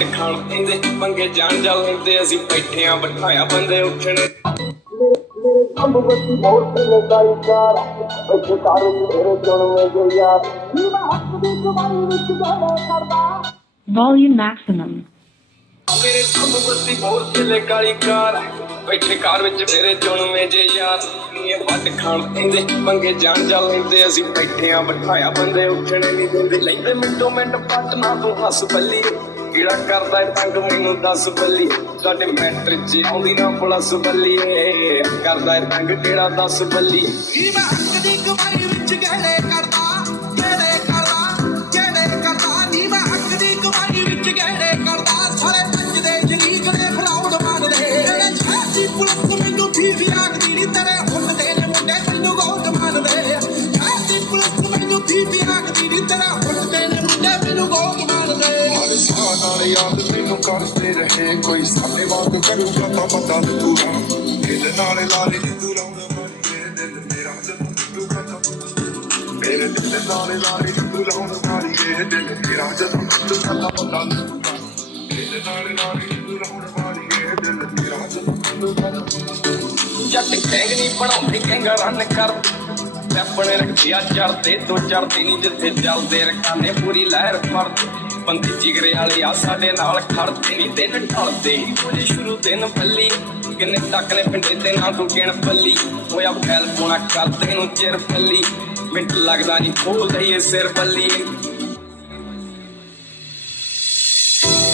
ਵੱਟ ਖਾਣ ਪੈਂਦੇ ਪੰਗੇ ਜਾਣ ਜਾ ਲੈਂਦੇ ਅਸੀਂ ਬੈਠੇ ਆਂ ਬਿਠਾਇਆ ਬੰਦੇ ਉੱਠਣੇ ਮੇਰੇ ਖੰਭ ਵੱਤੀ ਬਹੁਤ ਲਗਾਈ ਕਾਰ ਇੱਥੇ ਕਾਰ ਮੇਰੇ ਚੁਣਵੇਂ ਜੇ ਯਾਰ ਮੈਂ ਹੱਥ ਦੀ ਕਮਾਈ ਵਿੱਚ ਜਾਣਾ ਕਰਦਾ Volume maximum. ਮੇਰੇ ਖੰਭ ਵੱਤੀ ਬਹੁਤ ਲਗਾਈ ਕਾਰ ਇੱਥੇ ਕਾਰ ਵਿੱਚ ਮੇਰੇ ਚੁਣਵੇਂ ਜੇ ਯਾਰ ਇਹ ਵੱਟ ਖਾਣ ਪੈਂਦੇ ਪੰਗੇ ਜਾਣ ਜਾ ਲੈਂਦੇ ਅਸੀਂ ਬੈਠੇ ਆਂ ਬਿਠਾਇਆ ਬੰਦੇ ਉੱਠਣੇ ਨਹੀਂ ਦਿੰਦੇ ਲੈਂਦੇ ਮਿੰਟੋ ਮਿੰਟ ਪੱਟ ਨਾ ਤੂੰ ਹੱਸ ਬੱਲੀ ਕਿਹੜਾ ਕਰਦਾ ਤੰਗ ਮੈਨੂੰ ਦੱਸ ਬੱਲੀ ਸਾਡੇ ਮੈਟਰ 'ਚ ਆਉਂਦੀ ਨਾ ਪਲਸ ਬੱਲੀਏ ਕਰਦਾ ਤੰਗ ਕਿਹੜਾ ਦੱਸ ਬੱਲੀ ਨੀ ਮੈਂ ਹੱਕ ਦੀ ਕਮਾਈ ਵਿੱਚ ਗਹਿਣੇ ਕਰਦਾ ਨੀ ਮੈਂ ਹੱਕ ਦੀ ਕਮਾਈ ਵਿੱਚ ਗਹਿਣੇ ਕਰਦਾ ਸਾਰੇ ਨੱਚਦੇ ਜਲੀਕ ਦੇ ਫਰਾਉਡ ਮੰਗਦੇ ਜਿਹੜੇ ਛਾਤੀ ਪੁਲਿਸ ਮੈਨੂੰ ਠੀਕ ਆਖਦੀ ਨੀ ਤੇਰੇ ਹੁੰਦੇ ਨੇ ਮੁੰਡੇ ਮੈਨੂੰ ਗੋਦ ਮੰਨਦੇ ਛਾਤੀ ਪੁਲਿਸ ਮੈਨੂੰ ਠੀਕ ਆਖਦੀ ਨੀ ਤੇਰੇ ਹੁੰਦੇ ਨੇ ਮੁੰਡੇ ਮੈਨੂੰ ਗੋਦ ਮੰਨਦੇ ਹਰ ਸਾਹ ਨਾਲ ਯਾਦ ਮੈਨੂੰ ਕਰਦੇ ਰਹੇ ਕੋਈ ਸਾਡੇ ਵਾਂਗ ਕਰੂਗਾ ਤਾਂ ਪਤਾ ਲੱਗੂਗਾ ਦਿਲ ਨਾਲ ਲਾਰੇ ਜਿੱਦੂ ਲਾਉਣਾ ਮਾਰੀਏ ਦਿਲ ਮੇਰਾ ਜਦੋਂ ਟੁੱਟੂਗਾ ਤਾਂ ਮੇਰੇ ਦਿਲ ਨਾਲ ਲਾਰੇ ਜਿੱਦੂ ਲਾਉਣਾ ਮਾਰੀਏ ਦਿਲ ਮੇਰਾ ਜਦੋਂ ਟੁੱਟੂਗਾ ਤਾਂ ਪਤਾ ਲੱਗੂਗਾ ਦਿਲ ਨਾਲ ਲਾਰੇ ਜਿੱਦੂ ਲਾਉਣਾ ਮਾਰੀਏ ਦਿਲ ਮੇਰਾ ਜਦੋਂ ਟੁੱਟੂਗਾ ਜੱਟ ਗੈਂਗ ਨਹੀਂ ਬਣਾਉਂਦੇ ਗੈਂਗਾ ਰਨ ਕਰ ਆਪਣੇ ਰੱਖਿਆ ਚੜਦੇ ਤੋਂ ਚੜਦੇ ਨਹੀਂ ਜਿੱਥੇ ਚੱਲਦੇ ਰਕਾਨੇ ਪੂਰੀ ਲਹਿਰ ਫੜਦੇ ਬੰਦੇ ਜਿਗਰੇ ਵਾਲੇ ਆ ਸਾਡੇ ਨਾਲ ਖੜਦੇ ਨਹੀਂ ਦਿਨ ਢਲਦੇ ਹੀ ਕੋਈ ਸ਼ੁਰੂ ਦਿਨ ਬੱਲੀ ਕਿੰਨੇ ਤੱਕ ਨੇ ਪਿੰਡੇ ਤੇ ਨਾ ਤੂੰ ਗਿਣ ਪੱਲੀ ਹੋਇਆ ਫੈਲ ਪੋਣਾ ਕਰਦੇ ਨੂੰ ਚਿਰ ਪੱਲੀ ਮਿੰਟ ਲੱਗਦਾ ਨਹੀਂ ਖੋਲਦੇ ਇਹ ਸਿਰ ਬੱਲੀ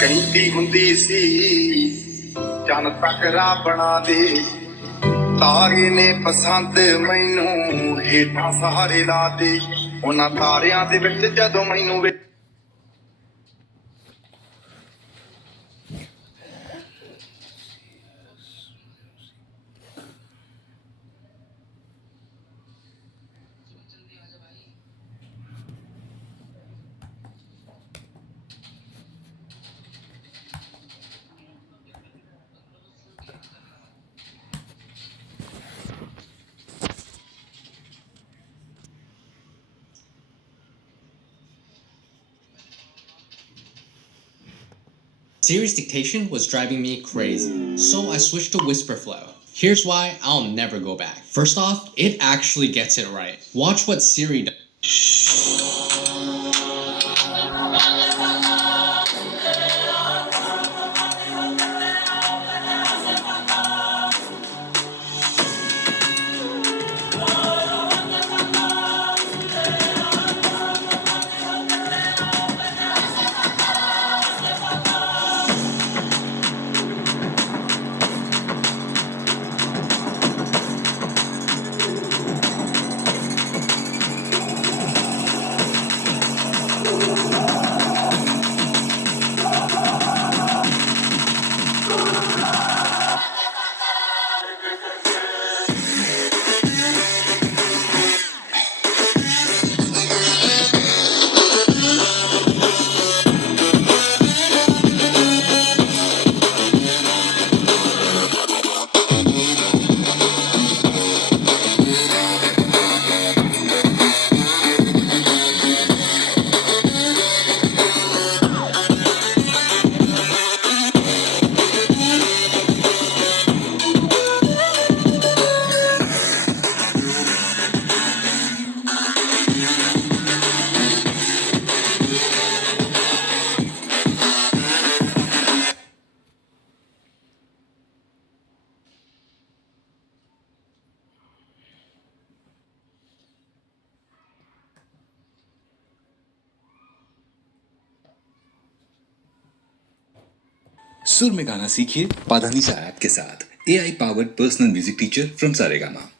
ਕਹਿੰਦੀ ਹੁੰਦੀ ਸੀ ਚੰਨ ਤੱਕਰਾ ਬਣਾ ਦੇ ਤਾਰੇ ਨੇ ਪਸੰਦ ਮੈਨੂੰ ਹੇਠਾਂ ਸਹਾਰੇ ਲਾ ਦੇ ਉਹਨਾਂ ਤਾਰਿਆਂ ਦੇ ਵਿੱਚ ਜਦੋਂ ਮੈਨੂੰ Serious dictation was driving me crazy, so I switched to whisper flow. Here's why I'll never go back. First off, it actually gets it right. Watch what Siri does. सुर में गाना सीखिए पाधानीसा ऐप के साथ AI powered personal music teacher from Saregama.